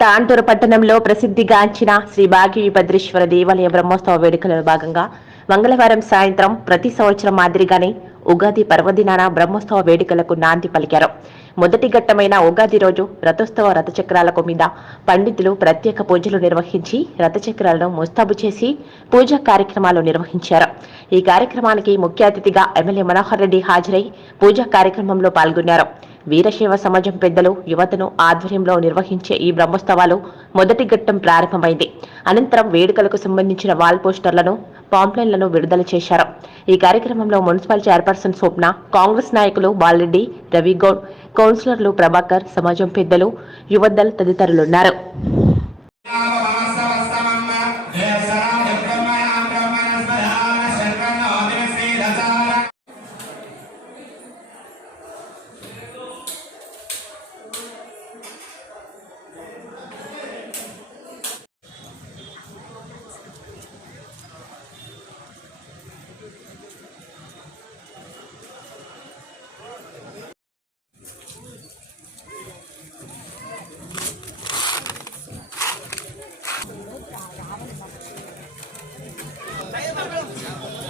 తాంటూరు పట్టణంలో ప్రసిద్ధిగాంచిన శ్రీ భాగ్యవిపద్రేశ్వర దేవాలయ బ్రహ్మోత్సవ వేడుకలలో భాగంగా మంగళవారం సాయంత్రం ప్రతి సంవత్సరం మాదిరిగానే ఉగాది పర్వదినాన బ్రహ్మోత్సవ వేడుకలకు నాంది పలికారు. మొదటి ఘట్టమైన ఉగాది రోజు రథోత్సవ రథచక్రాలకు మీద పండితులు ప్రత్యేక పూజలు నిర్వహించి రథచక్రాలను ముస్తాబు చేసి పూజా కార్యక్రమాలు నిర్వహించారు. ఈ కార్యక్రమానికి ముఖ్య అతిథిగా ఎమ్మెల్యే మనోహర్ రెడ్డి హాజరై పూజా కార్యక్రమంలో పాల్గొన్నారు. వీరశైవ సమాజం పెద్దలు యువతను ఆధ్వర్యంలో నిర్వహించే ఈ బ్రహ్మోత్సవాలు మొదటి ఘట్టం ప్రారంభమైంది. అనంతరం వేడుకలకు సంబంధించిన వాల్ పోస్టర్లను పాంప్లైన్లను విడుదల చేశారు. ఈ కార్యక్రమంలో మున్సిపల్ చైర్పర్సన్ స్వప్న కాంగ్రెస్ నాయకులు బాలరెడ్డి రవిగౌడ్ కౌన్సిలర్లు ప్రభాకర్ సమాజం పెద్దలు యువదల్ తదితరులున్నారు.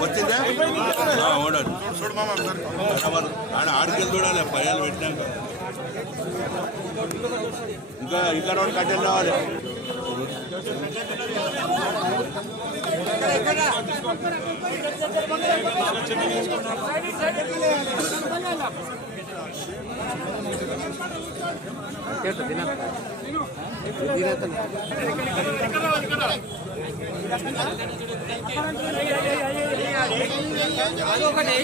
పాఠ్యమ్యాం ఓడాడు. ఆడ ఆడికి చూడాలి పయాలు పెట్టినాక. ఇంకా ఇంకా రెండు కట్టెలు రావాలి. ఒకటే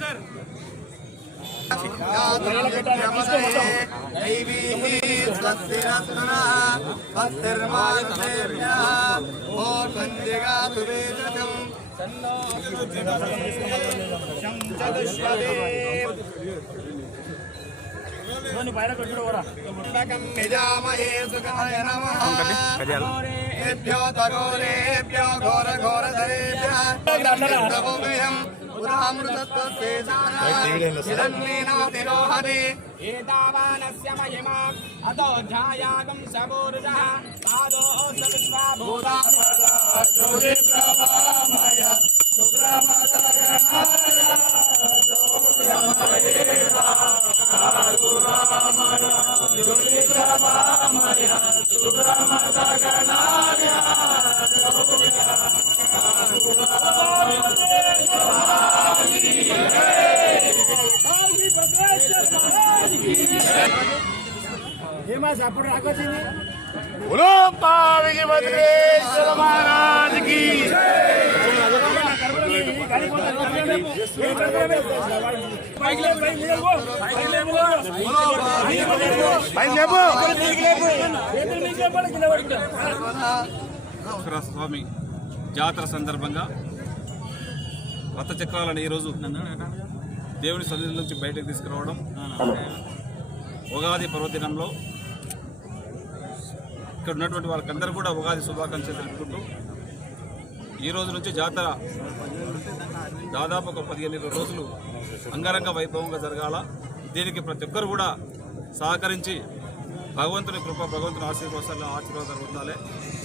सर। निजामहे सुखाय नमः घोरेभ्यो उदामृतत्वस्येदानातिरोहति एतावानस्य महिमा अतो ध्यायागं सबूरुजः पादो सविश्वाभूतामय शुक्रमतगणाय స్వామి జాతర సందర్భంగా రథచక్రాలను ఈరోజు దేవుని సన్నిధి నుంచి బయటకు తీసుకురావడం ఉగాది పర్వదినంలో ఇక్కడ ఉన్నటువంటి వాళ్ళకందరూ కూడా ఉగాది శుభాకాంక్షలు తెలుపుకుంటూ ఈ రోజు నుంచి జాతర దాదాపు ఒక పదిహేను రోజులు అంగరంగ వైభవంగా జరగాల. దీనికి ప్రతి ఒక్కరు కూడా సహకరించి భగవంతుని కృప భగవంతుని ఆశీర్వాదాలు ఆశీర్వాదాలు ఉండాలి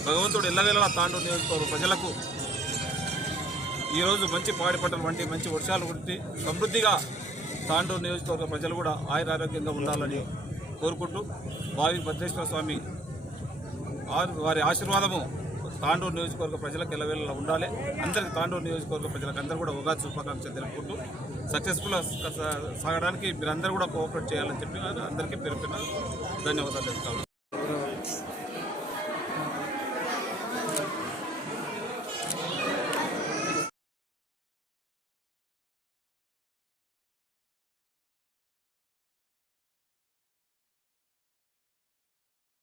భగవంతుడు ఎల్లవేళలా తాండూరు నియోజకవర్గ ప్రజలకు ఈరోజు మంచి పాడి పంటలు వంటి మంచి వర్షాలు కుట్టి సమృద్ధిగా తాండూరు నియోజకవర్గ ప్రజలు కూడా ఆయురారోగ్యంగా ఉండాలని కోరుకుంటూ భావి భద్రేశ్వర స్వామి వారి- వారి ఆశీర్వాదము తాండూరు నియోజకవర్గ ప్రజలకు ఎల్లవేళలా ఉండాలి. అందరికి తాండూరు నియోజకవర్గ ప్రజలకు అందరూ కూడా ఉగాది శుభాకాంక్షలు తెలుపుకుంటూ సక్సెస్ఫుల్ సాగడానికి మీరందరూ కూడా కోఆపరేట్ చేయాలని చెప్పి అందరికీ పేరు ధన్యవాదాలు చెప్తాను